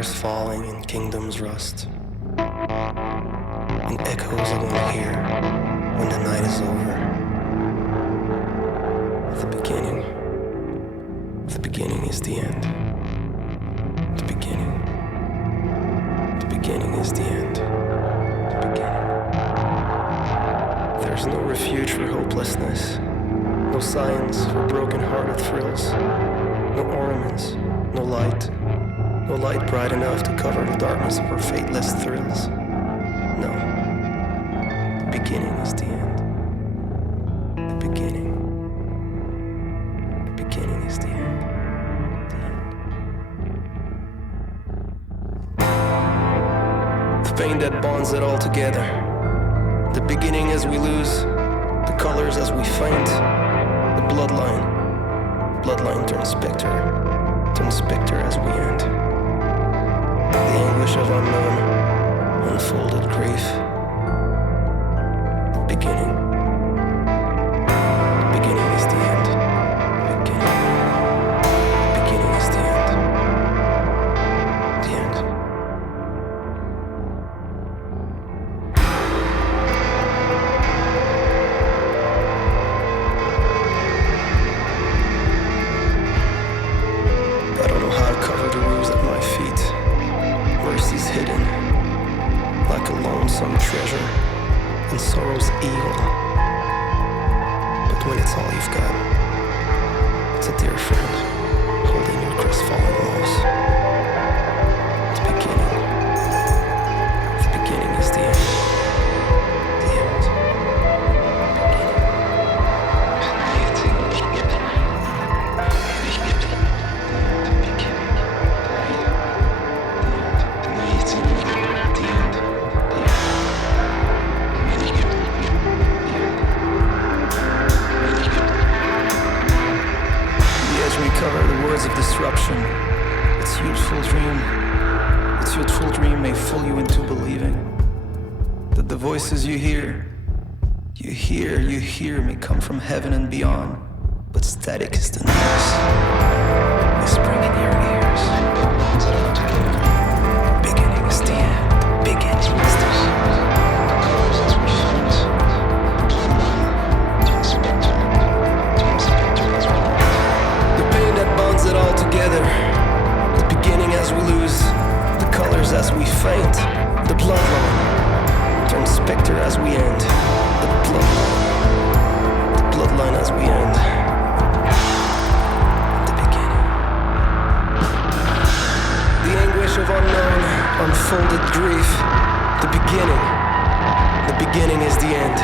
Empires falling and kingdoms rust, and echoes I won't hear when the night is over. The beginning is the end. The beginning is the end. The beginning. There's no refuge for hopelessness, no science for broken-hearted thrills, no ornaments, no light bright enough to cover the darkness of our fateless thrills. No, the beginning is the end. The beginning is the end. The end. The pain that bonds it all together. The beginning as we lose, the colors as we faint, the bloodline turns specter as we end. The anguish of unknown, unfolded grief. The beginning is the end. The beginning is the end. The end. I don't know how to cover the bruise at my feet. Mercy's hidden, like a lonesome treasure, and sorrow's evil. But when it's all you've got, it's a dear friend, holding your crestfallen walls. The beginning is the end. The end. Cover the words of disruption. Its youthful dream may fool you into believing that the voices you hear may come from heaven and beyond, but static is the noise whispering in your ears. The beginning is the end. The begins with this. It all together. The beginning as we lose, the colors as we faint, the bloodline turns specter as we end. The bloodline as we end. The beginning. The anguish of unknown, unfolded grief. The beginning is the end.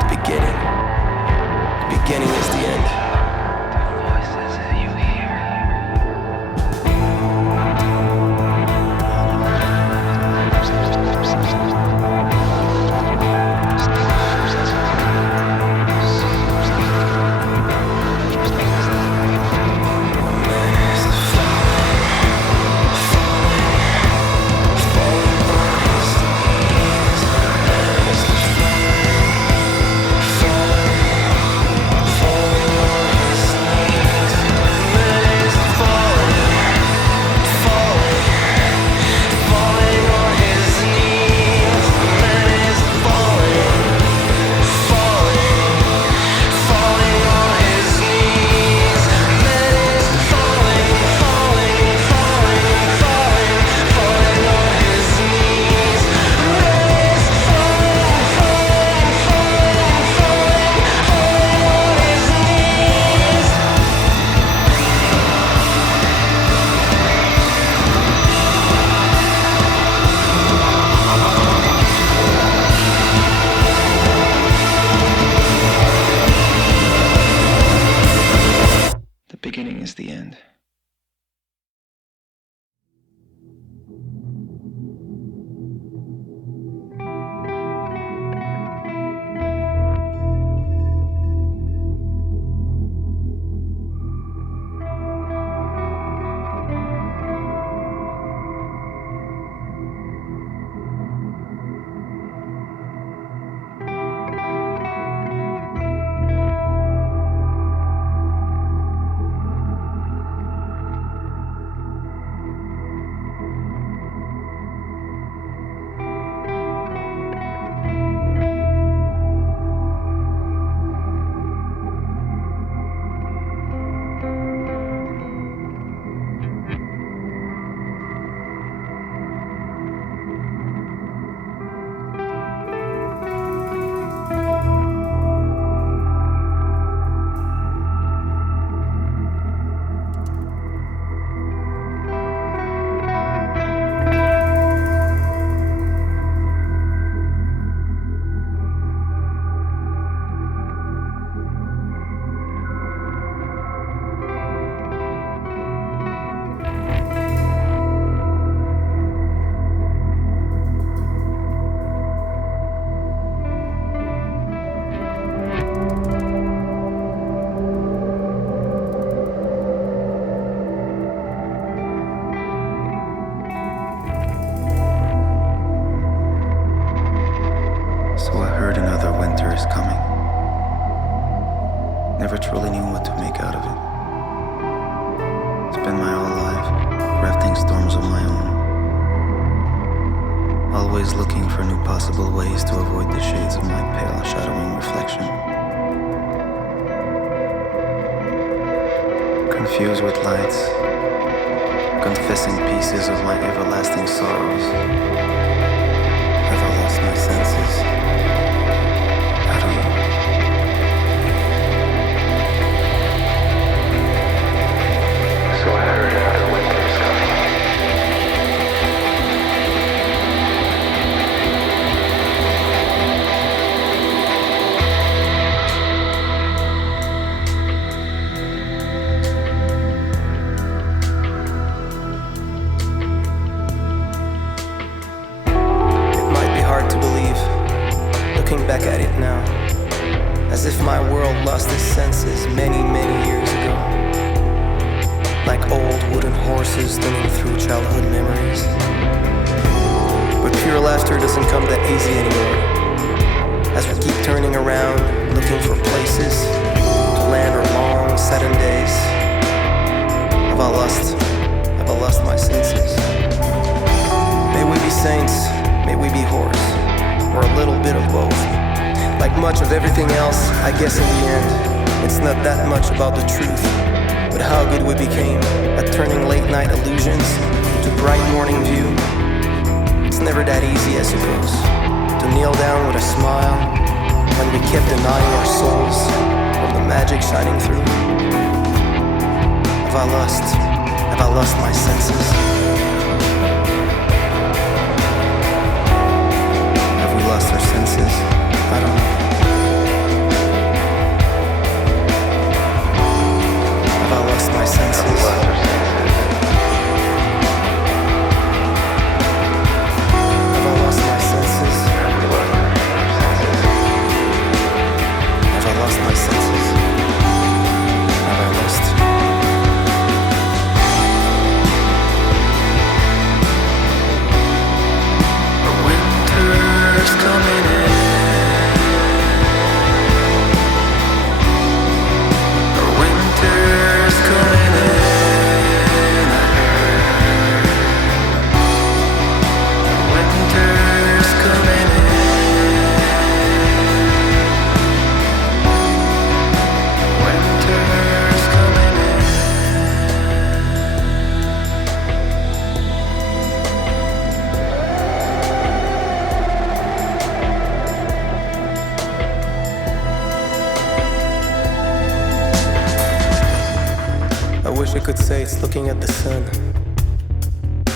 The beginning is the end. Falling Never truly knew what to make out of it. Spent my whole life crafting storms of my own. Always looking for new possible ways to avoid the shades of my pale, shadowing reflection. Confused with lights, confessing pieces of my everlasting sorrows. Have I lost my senses? I don't know. So I heard another winter's coming. Looking back at it now, as if my world lost its senses many, many years ago. Like old wooden horses turning through childhood memories. But pure laughter doesn't come that easy anymore. As we keep turning around, looking for places to land our long, saddened days. Have I lost my senses? May we be saints, may we be whores, or a little bit of both. Like much of everything else, I guess in the end, it's not that much about the truth, but how good we became at turning late night illusions into bright morning view. It's never that easy, I suppose, to kneel down with a smile when we kept denying our souls from the magic shining through. Have I lost my senses? Lost our senses? I don't know. Have I lost my senses? Have I lost my senses? Have I lost my senses? Have I lost? Coming in. Winter's coming in. Winter's coming in. Winter's coming in. I wish I could say it's looking at the sun,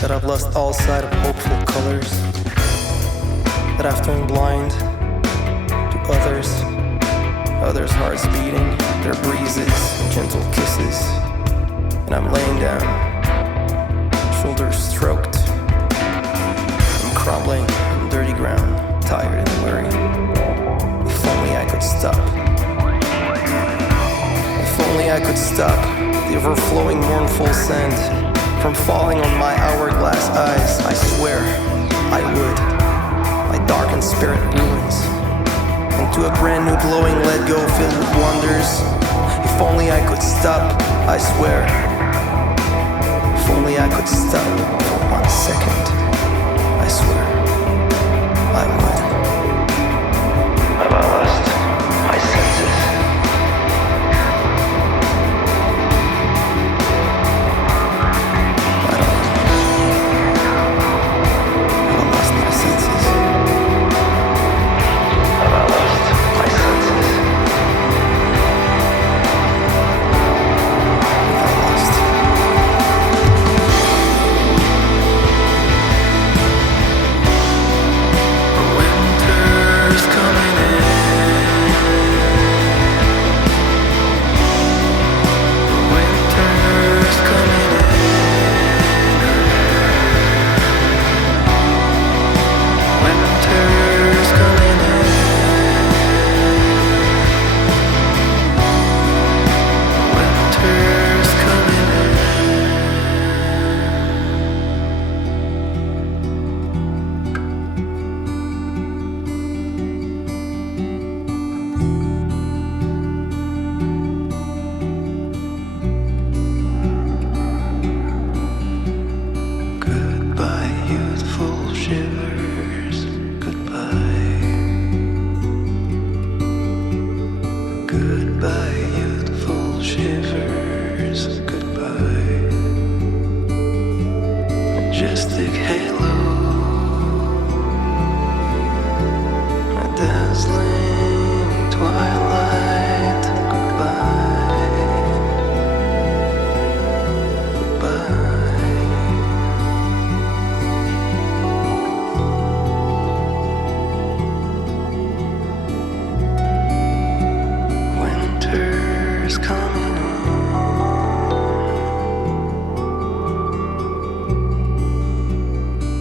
that I've lost all sight of hopeful colors, that I've turned blind to others' hearts beating, their breezes, gentle kisses, and I'm laying down, shoulders stroked, I'm crumbling on dirty ground, tired and weary. If only I could stop. If only I could stop the overflowing mournful sand from falling on my hourglass eyes. I swear I would. My darkened spirit ruins into a brand new glowing let go filled with wonders. If only I could stop, I swear. If only I could stop for 1 second, I swear I would. Have I lost my senses? majestic halo, a dazzling twilight. Goodbye, goodbye. Winter's coming in.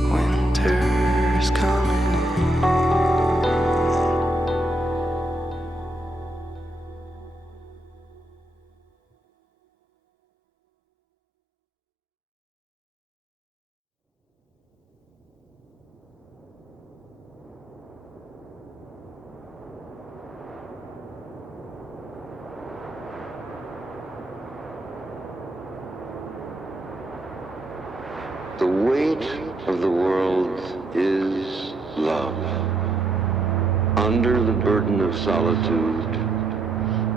Winter's coming in. The weight of the world is love. Under the burden of solitude,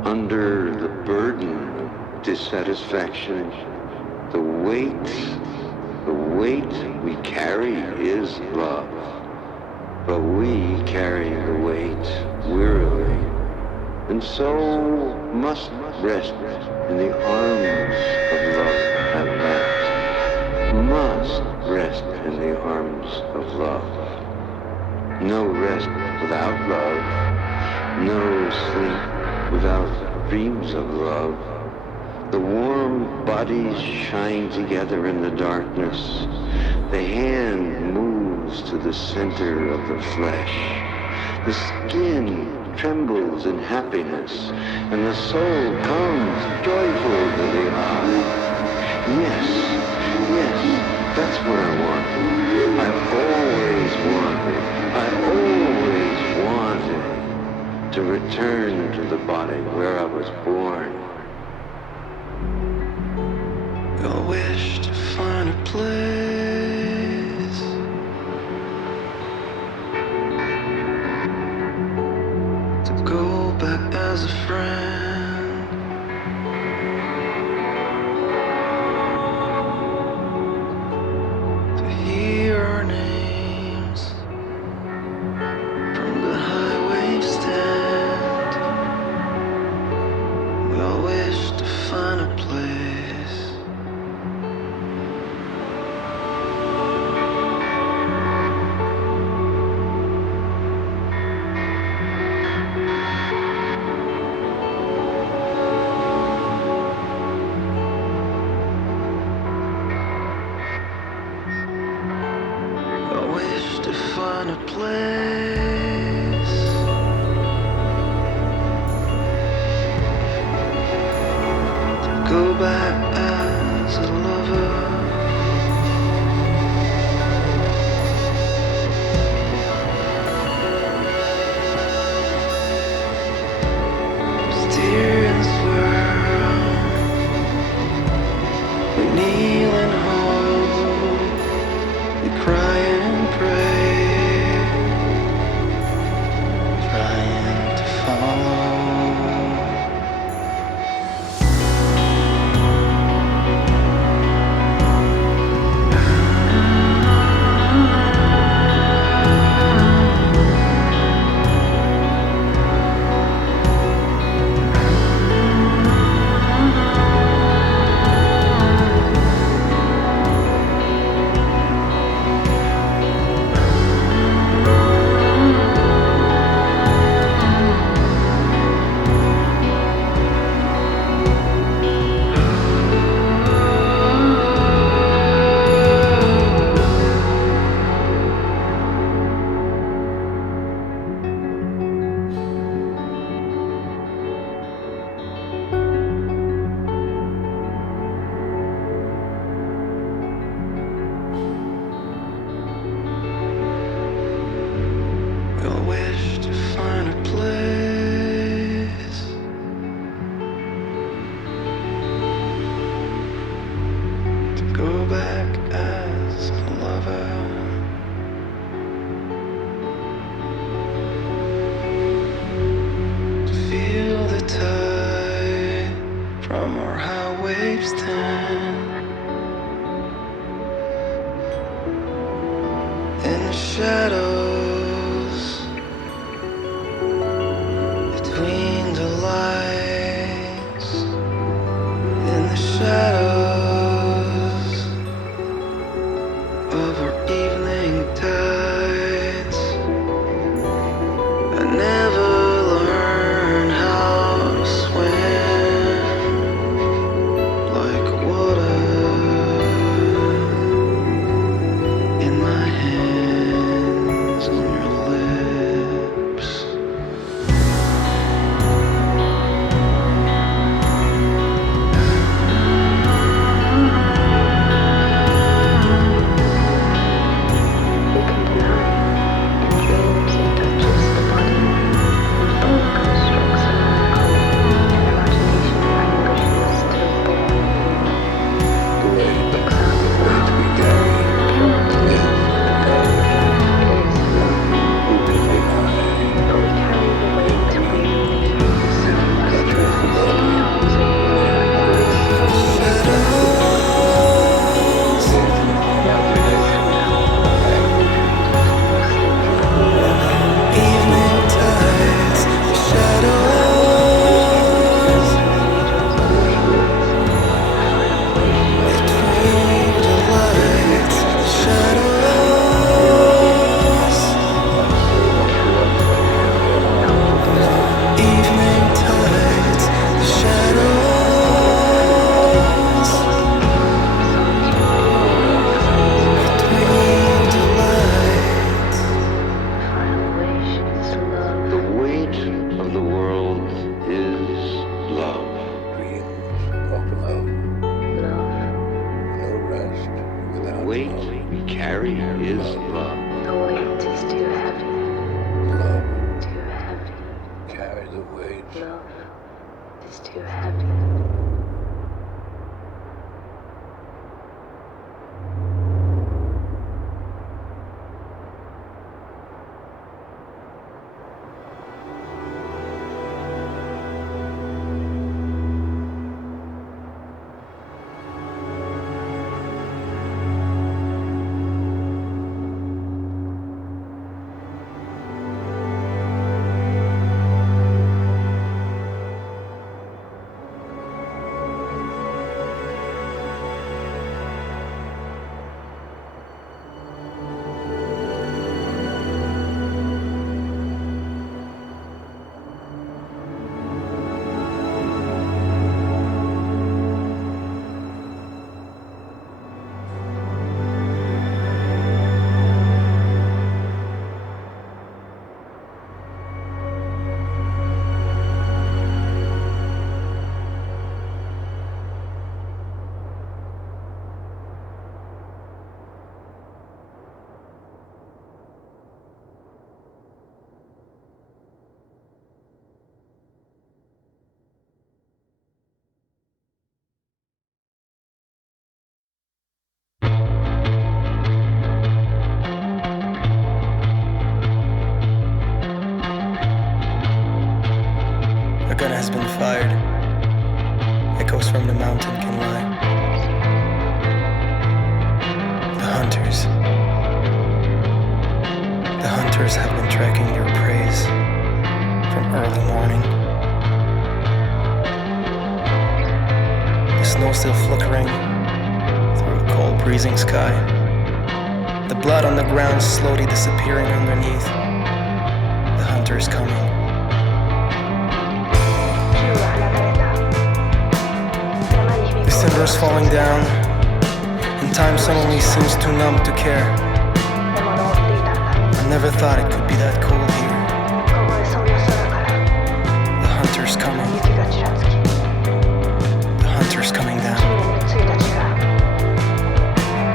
under the burden of dissatisfaction, the weight we carry is love. But we carry the weight wearily, and so must rest in the arms of love at last. Must rest in the arms of love. No rest without love. No sleep without dreams of love. The warm bodies shine together in the darkness. The hand moves to the center of the flesh. The skin trembles in happiness, and the soul comes joyful to the eye. Yes, that's what I want. I've always wanted to return to the body where I was born. I wish to find a place to go back as a friend. Find a place to go back as a lover. Steer and swerve. We kneel and hope. We cry and pray. shadows between the lights, in the shadows of our evening tides. I never learned how to swim like water in my hands on your lips. Who can deny? In dreams it touches the body, and thought constructs a melancholy, and imagination languishes till dawn. Looks out of the heart, purity is love. Who can deny? For we carry the weight wearily, the sound stress in arms of Evening tides, the shadows between the lights, the shadows. Evening tides, the shadows between the lights. final wish is love. The weight of the world is love. Dreams of love, Love, no rest The without weight love. we carry is love. the weight is too heavy, Love too heavy. carry the weight. Love is too heavy. A gun has been fired. Echoes from the mountain can lie. The hunters have been tracking your praise from early morning. The snow still flickering through a cold breezing sky. The blood on the ground slowly disappearing underneath. The hunter is coming. The cinders falling down, and time suddenly seems too numb to care. I never thought it could be that cold here. The hunter's coming. The hunter's coming down.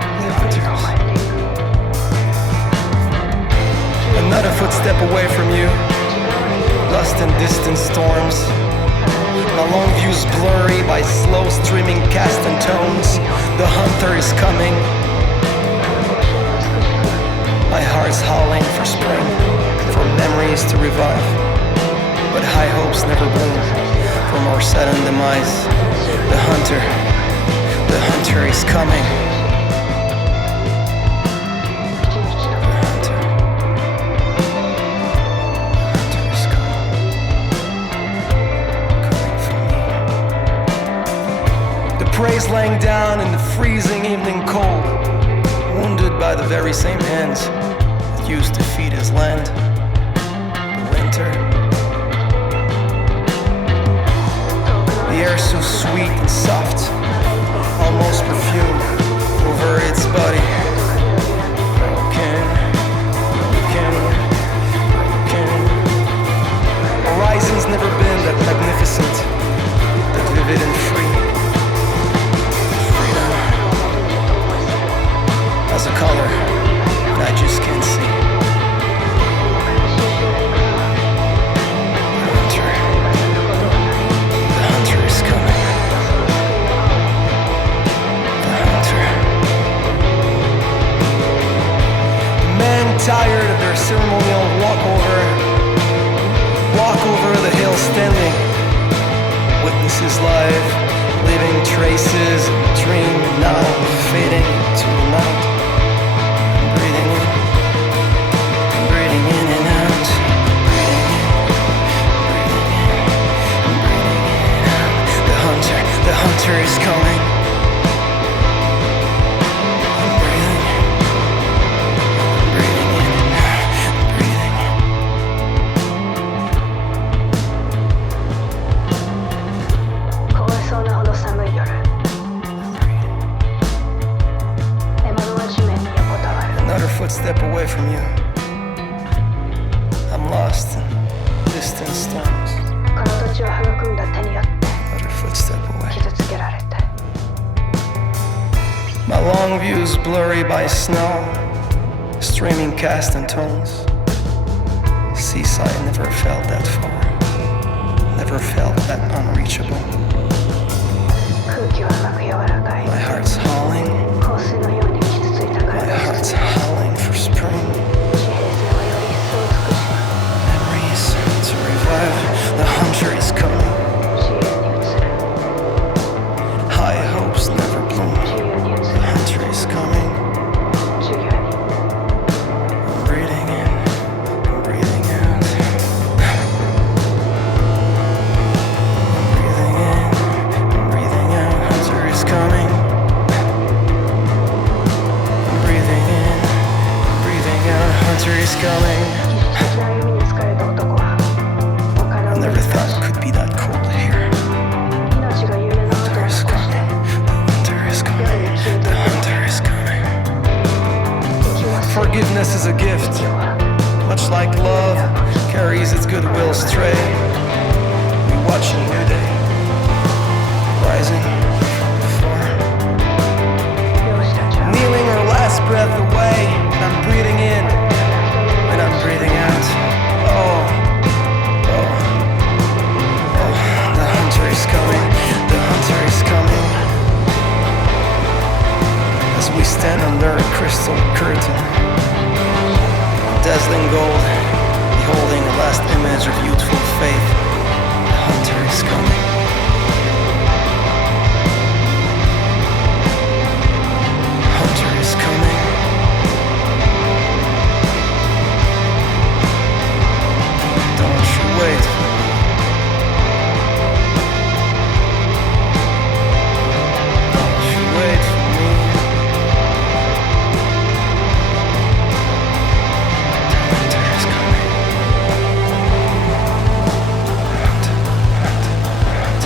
The hunters. Another footstep away from you, lost in distant storms. My long view's blurry by slow streaming cast and tones. The hunter is coming. My heart's howling for spring, for memories to revive. But high hopes never bloom from our sudden demise. The hunter is coming. The hunter. freezing evening cold, wounded by the very same hands that used to feed his land. The winter, the air so sweet and soft, almost perfume over its body. Broken. Horizon's never been that magnificent, that vivid and free. Freedom has a color that I just can't see. The hunter is coming. The hunter. The men tired of their ceremonial walk over the hill standing, witnesses live, leaving traces of a dream now fading to the night. I'm breathing in and out, breathing in and out. The hunter is coming. I'm breathing in and out, breathing. Another footstep away from you. I'm lost in distant storms. Another footstep away. My long views blurry by snow, streaming cast and tones. Seaside never felt that far, never felt that unreachable. My heart's howling. My heart's howling for spring. Memories to revive. The hunter is coming. High hopes never bloom. The hunter is coming. I'm breathing in. I'm breathing out. I'm breathing in. I'm breathing out. Hunter is coming. Hunter is coming. I never thought it could be that cold here. Hunter is coming. The hunter is coming. The hunter is coming. Forgiveness is a gift, much like love carries its goodwill stray. We watch a new day rising from the floor, kneeling our last breath away, and I'm breathing in. And I'm breathing out. Oh, the hunter is coming. The hunter is coming. As we stand under a crystal curtain, dazzling gold, beholding the last image of youthful faith. The hunter is coming. The hunter is coming. Wait. Don't you wait for me. The hunter is coming. The hunter.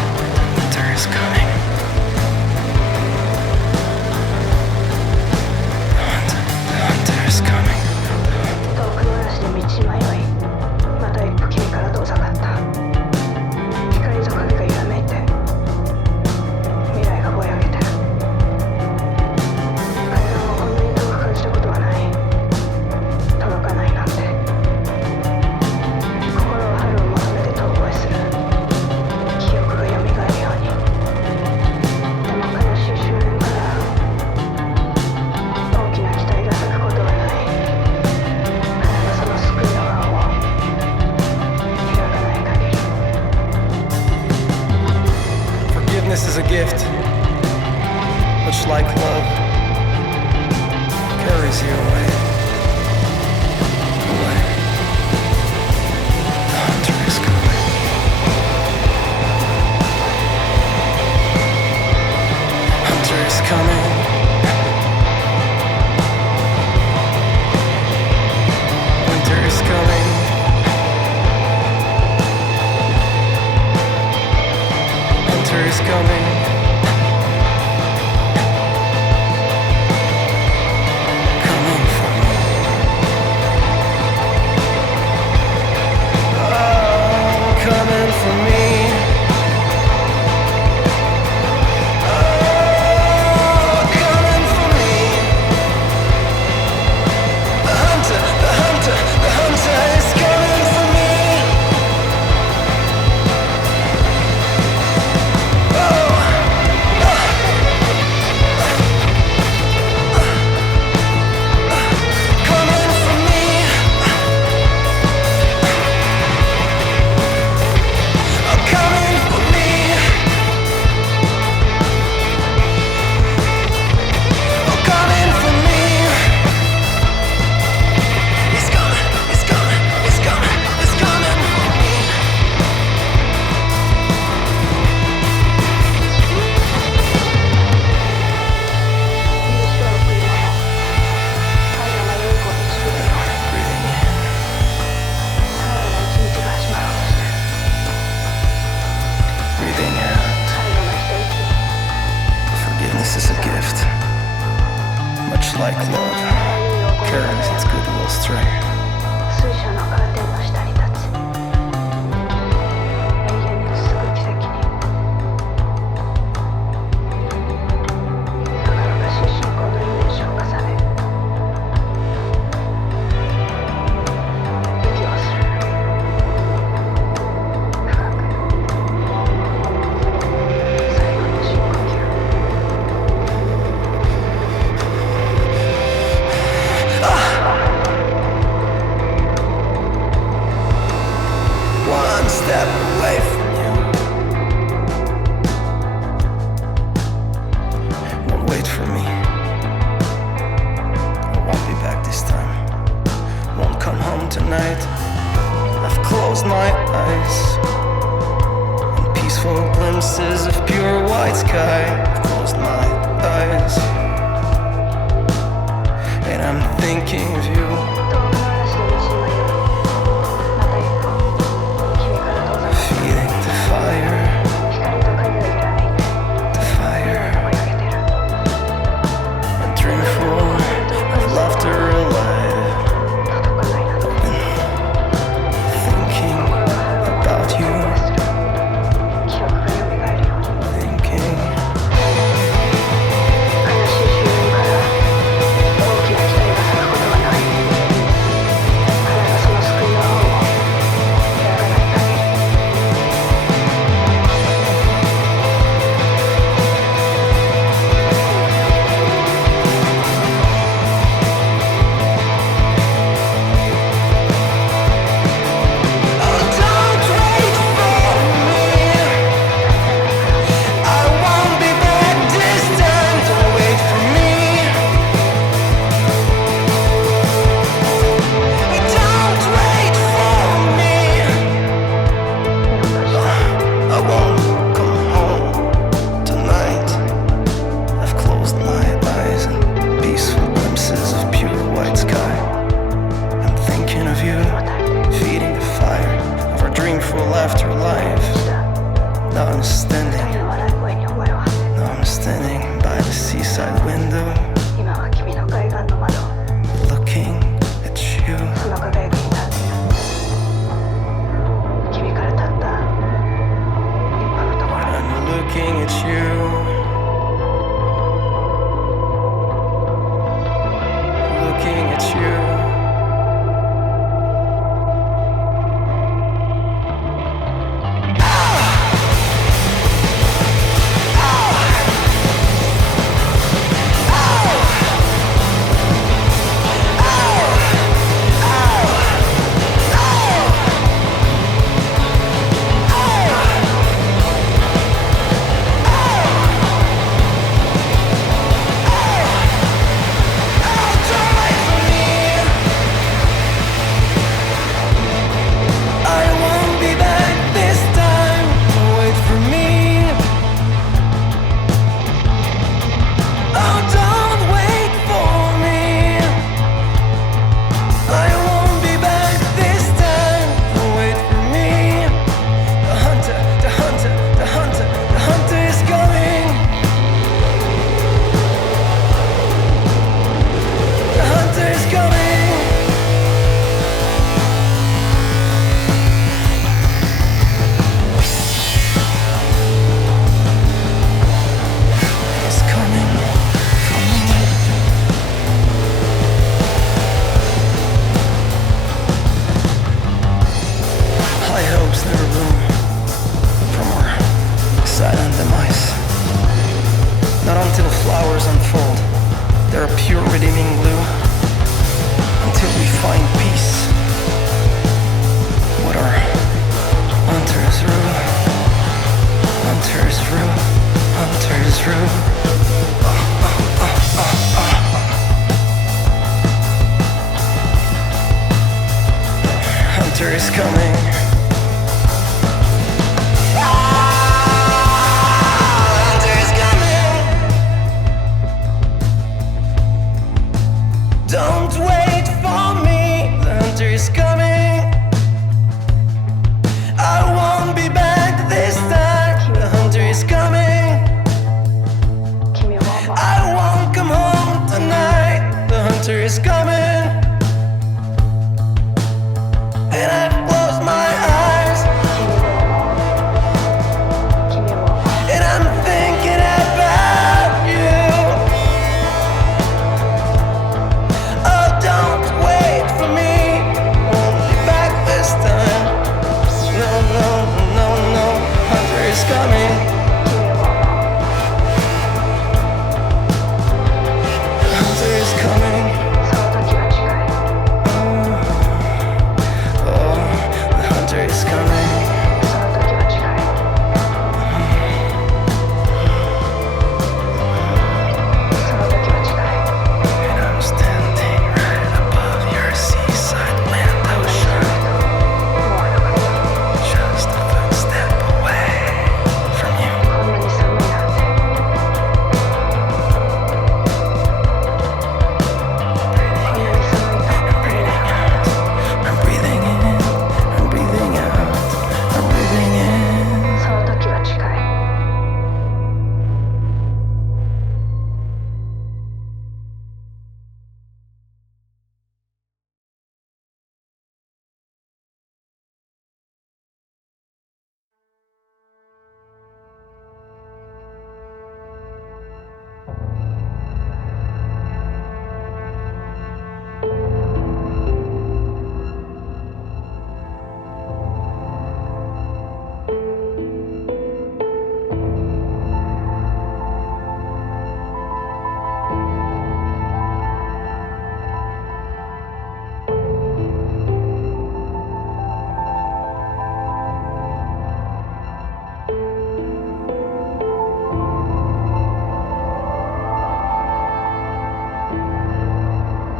like love carries its goodwill stray. 水晶のカーテンの下に立ち永遠に続く奇跡になかなか出身校のイメージを重ね息をする深く最後の深呼吸One step away from you. Won't wait for me. I won't be back this time. Won't come home tonight. I've closed my eyes. In peaceful glimpses of pure white sky. I've closed my eyes. And I'm thinking of you. 遠くの嵐の道のようにまた一歩君から遠ざかる Feeling the fire, 光と影が揺らめいて the fire. 追いかけてる A dream full of laughter alive. 届かないなど Thinking about you, 記憶が蘇るように thinking. 悲しい周囲から大きな期待が咲くことはない花がその救いの青を開かない限り Oh, don't wait for me. I won't be back this time. Don't wait for me. Don't wait for me. 目を閉じて I won't come home tonight. I've closed my eyes in peaceful glimpses of pure white sky. I'm thinking of you, feeding the fire of our dreamful afterlife. Now I'm 二 standing, 人の笑い声に声を馳せ now I'm standing by the seaside window, 今は君の海岸の窓 looking at you. その輝きに立って君からたった一歩のところ I'm looking at you. Looking at you. I won't be back this time. Wait for me. Oh, don't wait for me. I won't be back this time. Wait for me. The hunter, the hunter, the hunter, the hunter is coming. The hunter is coming. He's coming for me. High hopes never bloom from our silent demise. Not until flowers unfold their pure redeeming blue. Until we find peace. What our hunters rule. Hunters rule. Hunters rule. Hunter is coming. Hunter is coming. Don't wait for me. The hunter is coming. I won't be back this time. The hunter is coming. 君を思う I won't come home tonight. hunter is coming. And I close my eyes, and I'm thinking about you. Oh, don't wait for me, won't be back this time. No, no, no, no, hunter is coming. Hunter is coming. Oh, the hunter is coming. And I'm standing right above your seaside window shine, just a footstep away from you. I'm breathing in, I'm breathing out, I'm breathing in. その時は近い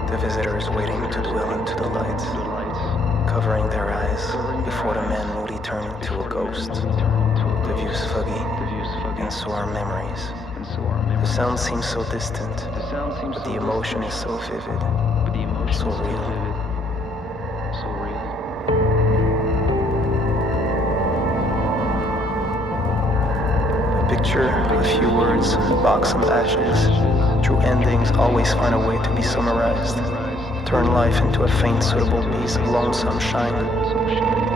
The visitors waiting to dwell into the light, covering their eyes before the man moody turned into a ghost. The view's foggy, and so are memories. The sound seems so distant, but the emotion is so vivid, so real. A picture, a few words, a box of ashes. True endings always find a way to be summarized. Turn life into a faint, suitable piece of lonesome shine.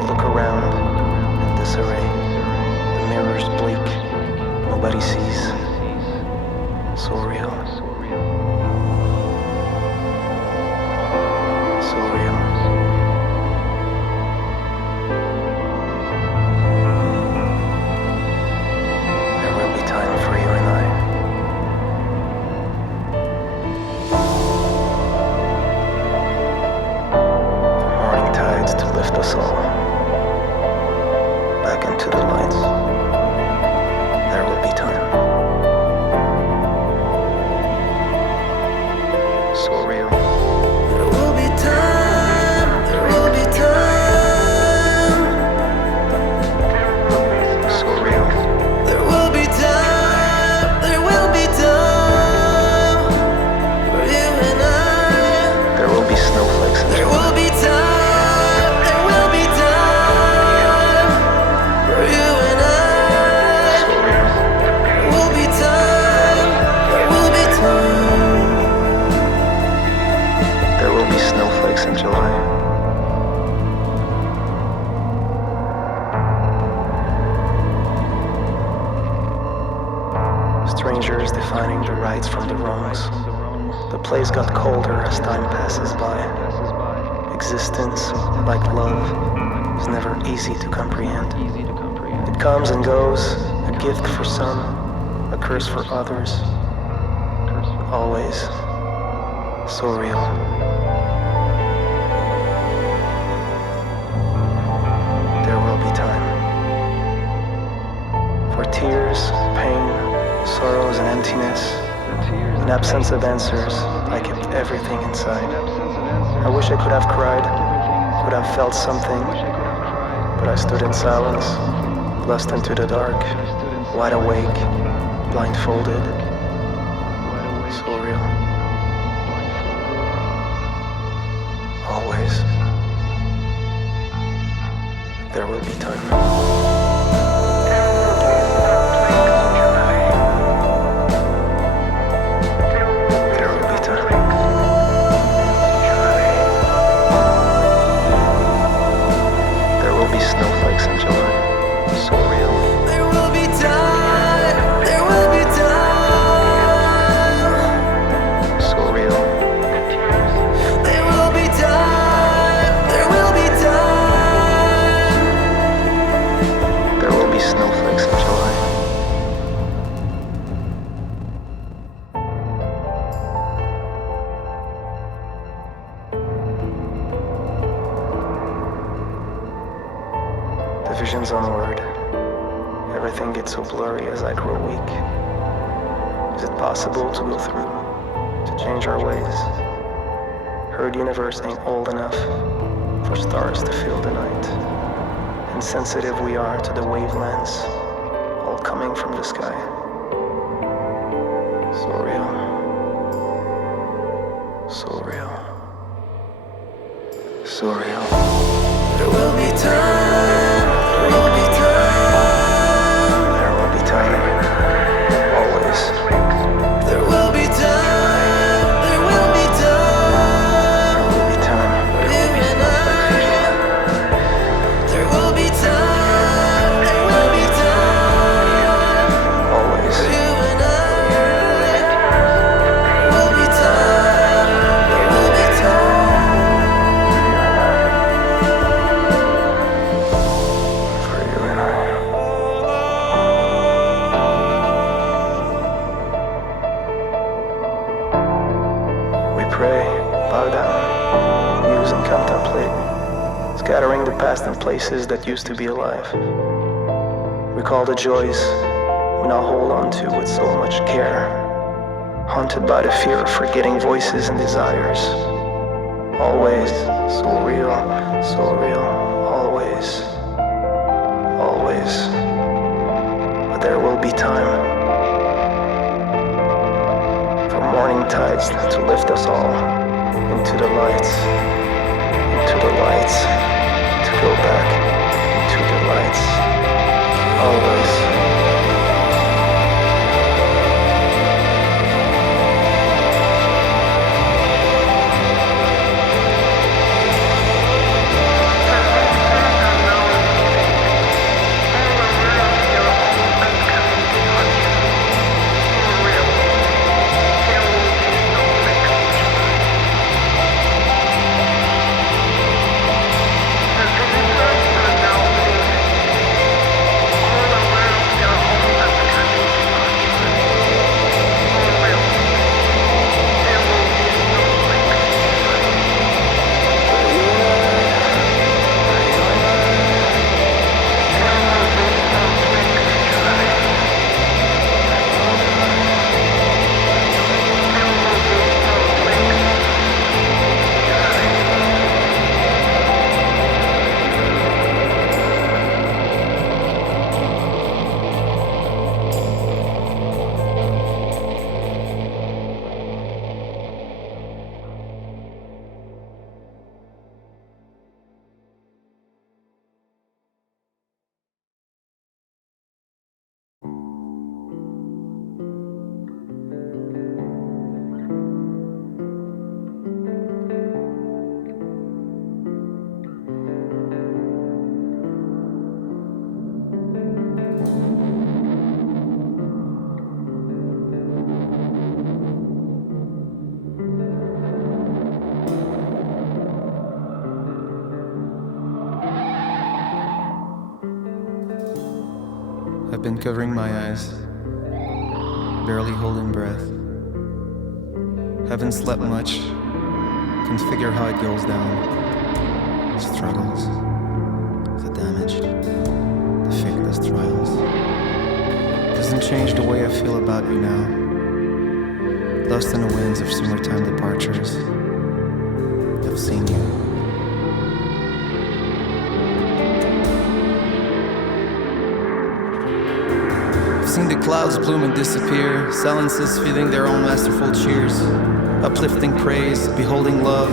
Look around in disarray. The mirror's bleak. Nobody sees. So real. So real. There will be time for you and I. To lift us all back into the lights. There will be time. So real. There will be time. There will be time. So real. There will be time. There will be time for you and I. There will be snowflakes. There will be time. Snowflakes in July. Strangers defining the rights from the wrongs. The place got colder as time passes by. Existence, like love, is never easy to comprehend. It comes and goes, a gift for some, a curse for others. Always so real. There will be time for tears, pain, sorrows, and emptiness. In absence of answers, I kept everything inside. I wish I could have cried, could have felt something, but I stood in silence, lost into the dark, wide awake, blindfolded. So real. Always. There will be time. There will be time. visions onward. Everything gets so blurry as I grow weak. Is it possible to go through, to change our ways? Heard universe ain't old enough for stars to fill the night. Insensitive we are to the wavelengths, all coming from the sky. So real. So real. So real. There will be time. There will be time. There will be time. Always. There will be time. There will be time. There will be time. There will be time. There will be time. Always. You and I. Will be time. There will be time. For you and I. We pray, bow down, muse and contemplate, scattering the past in places that used to be alive. Recall the joys we now hold on to with so much care, haunted by the fear of forgetting voices and desires. Always so real, always, always. But there will be time for morning tides to lift us all into the lights, to go back into the lights, always. I've been covering my eyes, barely holding breath. Haven't slept much, can't figure how it goes down. The struggles, the damage, the faithless trials. Doesn't change the way I feel about you now. Lost in the winds of summertime departures. I've seen you. Seen the clouds bloom and disappear, silences feeling their own masterful cheers, uplifting praise, beholding love,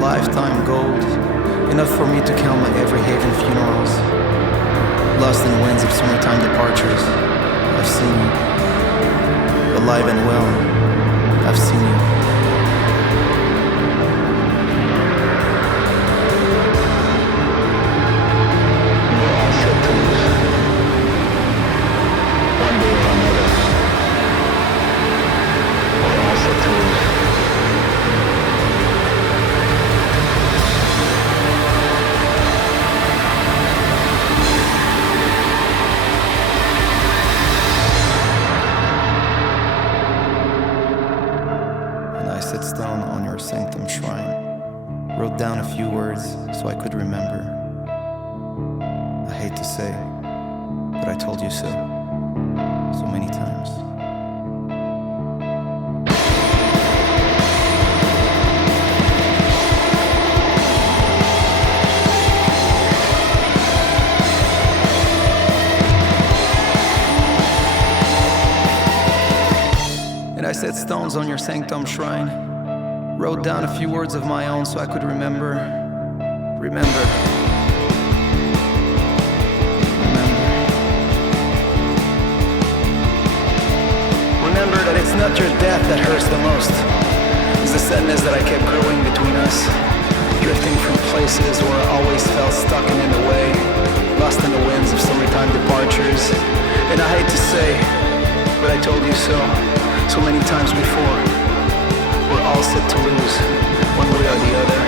lifetime gold, enough for me to count my every haven funerals. Lost in the winds of summertime departures, I've seen you. Alive and well, I've seen you. Stone on your sanctum shrine. Wrote down a few words so I could remember. to say, but I told you so. So many times. And I set stones on your sanctum shrine. Wrote down a few words of my own so I could remember. Remember that it's not your death that hurts the most. It's the sadness that I kept growing between us. Drifting from places where I always felt stuck and in the way. Lost in the winds of summertime departures. And I hate to say, but I told you so. So many times before. We're all set to lose, one way or the other.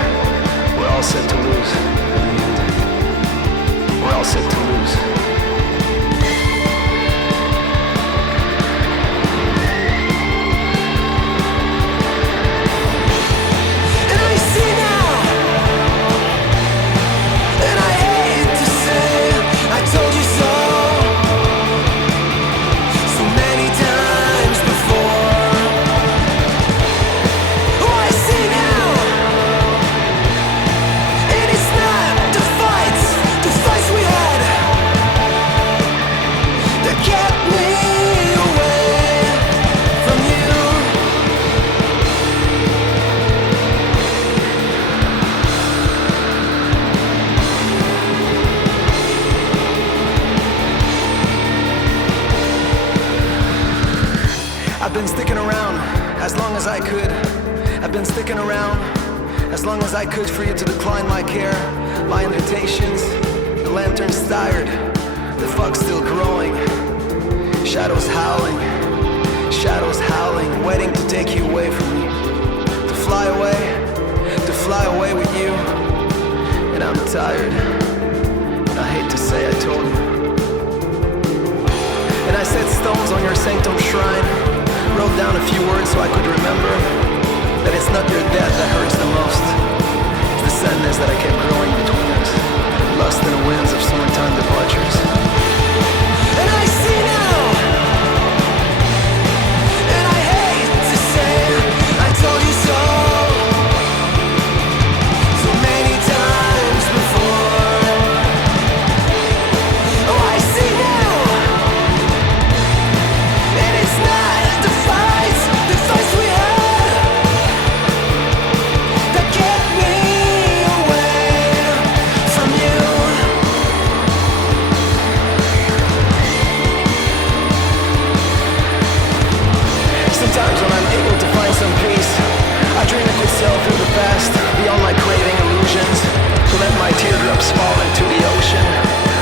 We're all set to lose. We're all set to lose. I've been sticking around as long as I could. I've been sticking around as long as I could for you to decline my care, my invitations. The lantern's tired, the fog's still growing. Shadows howling, waiting to take you away from me. To fly away with you. And I'm tired, and I hate to say I told you. And I set stones on your sanctum shrine. Wrote down a few words so I could remember that it's not your death that hurts the most. It's the sadness that I kept growing between us. Lost in the winds of summertime departures. And I see now, and I hate to say I told you so. So many times before. Oh, I see now, and it's not the fights we had that kept me away from you. Sometimes when I'm able to find some peace, I dream I could sail through the past, beyond my craving illusions, to let my teardrops fall into the ocean,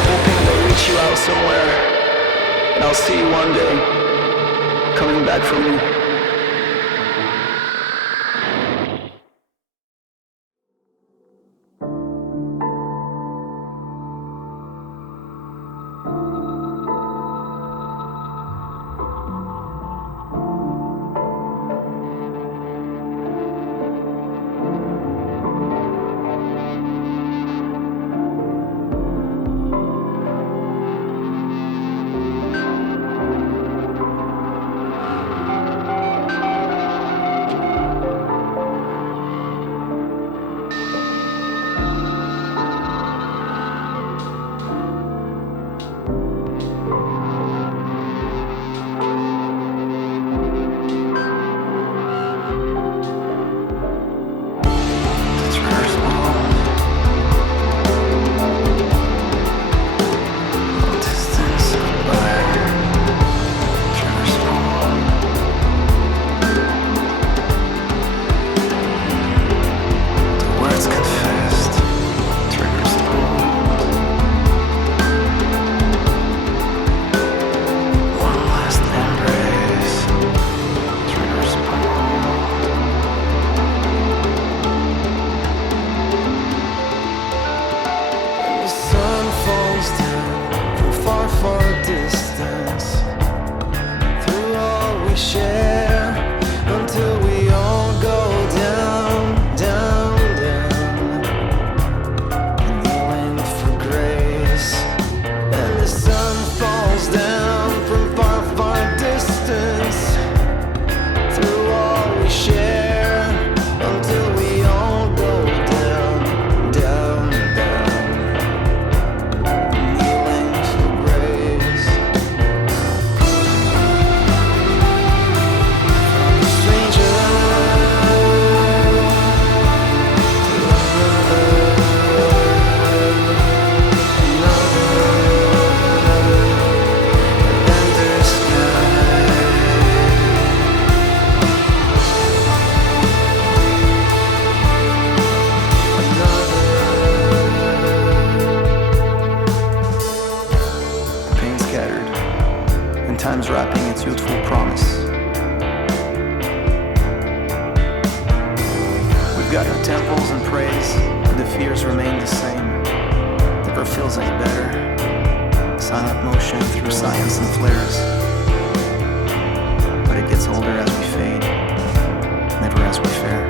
hoping they'll reach you out somewhere, and I'll see you one day, coming back for me. We've got no temples and praise, and the fears remain the same. Never feels any better. Silent motion through science and flares. But it gets older as we fade, never as we fare.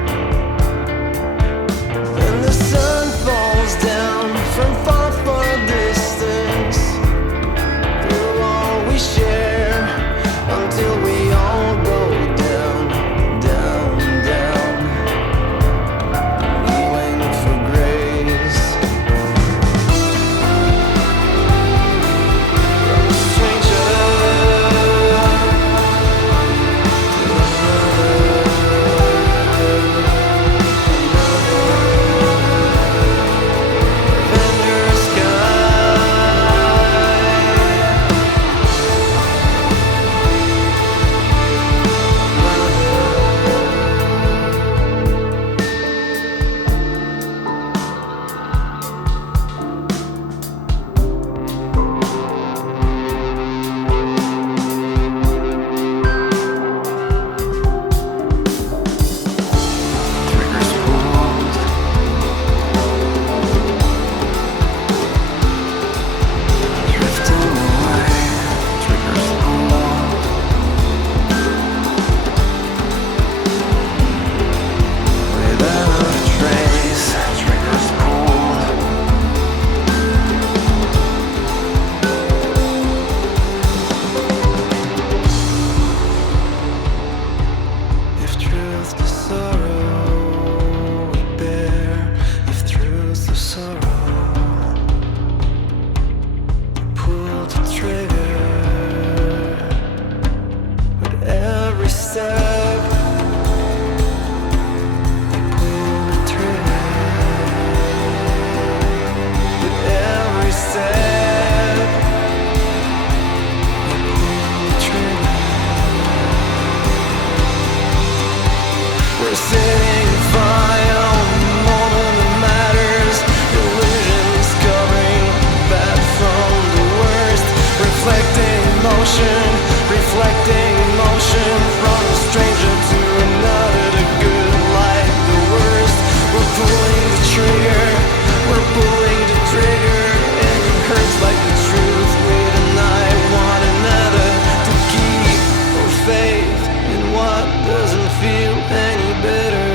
And the sun falls down from far, far distance through all we share until we all go down, down, down, kneeling for grace. From a stranger to under sky. Triggers pulled, drifting away. Triggers pulled, without a trace. Triggers pulled, If truth to sorrow we bear, if truth to sorrow, pull the trigger. With every step, we pull the trigger. With every step, we pull the trigger. We're setting fire on the moment that matters. Illusions covering bad from the worst. Reflecting emotion from a stranger to another. The good like the worst. We're pulling the trigger. We're pulling the trigger, and it hurts like the truth. We deny one another to keep our faith in what doesn't feel any better.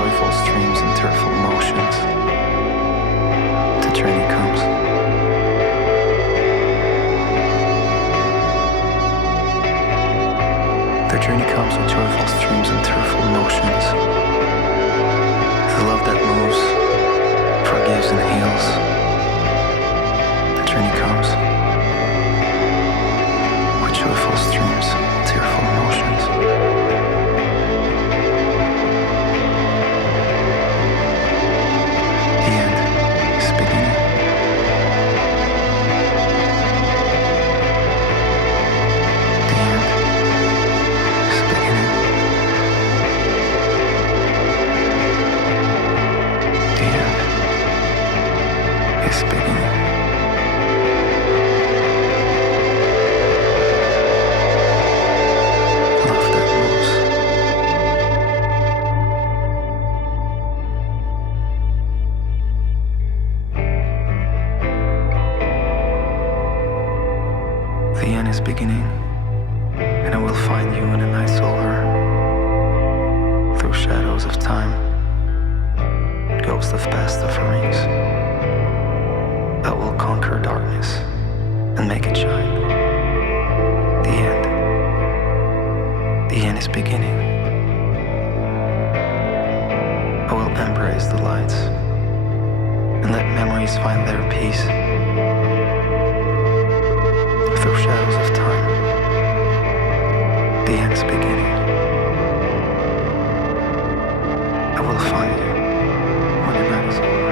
joyful streams and tearful motions. The journey comes. The journey comes with joyful streams and tearful motions. The love that moves, forgives and heals. The journey comes with joyful streams, tearful motions. The end is beginning. The end is beginning. The end is beginning. Love that moves. The end is beginning, and I will find you in a night solar, through shadows of time, ghosts of past offerings, that will conquer darkness and make it shine. The end is beginning. I will embrace the lights and let memories find their peace. Through shadows of time, the end is beginning. I will find you when the night is over.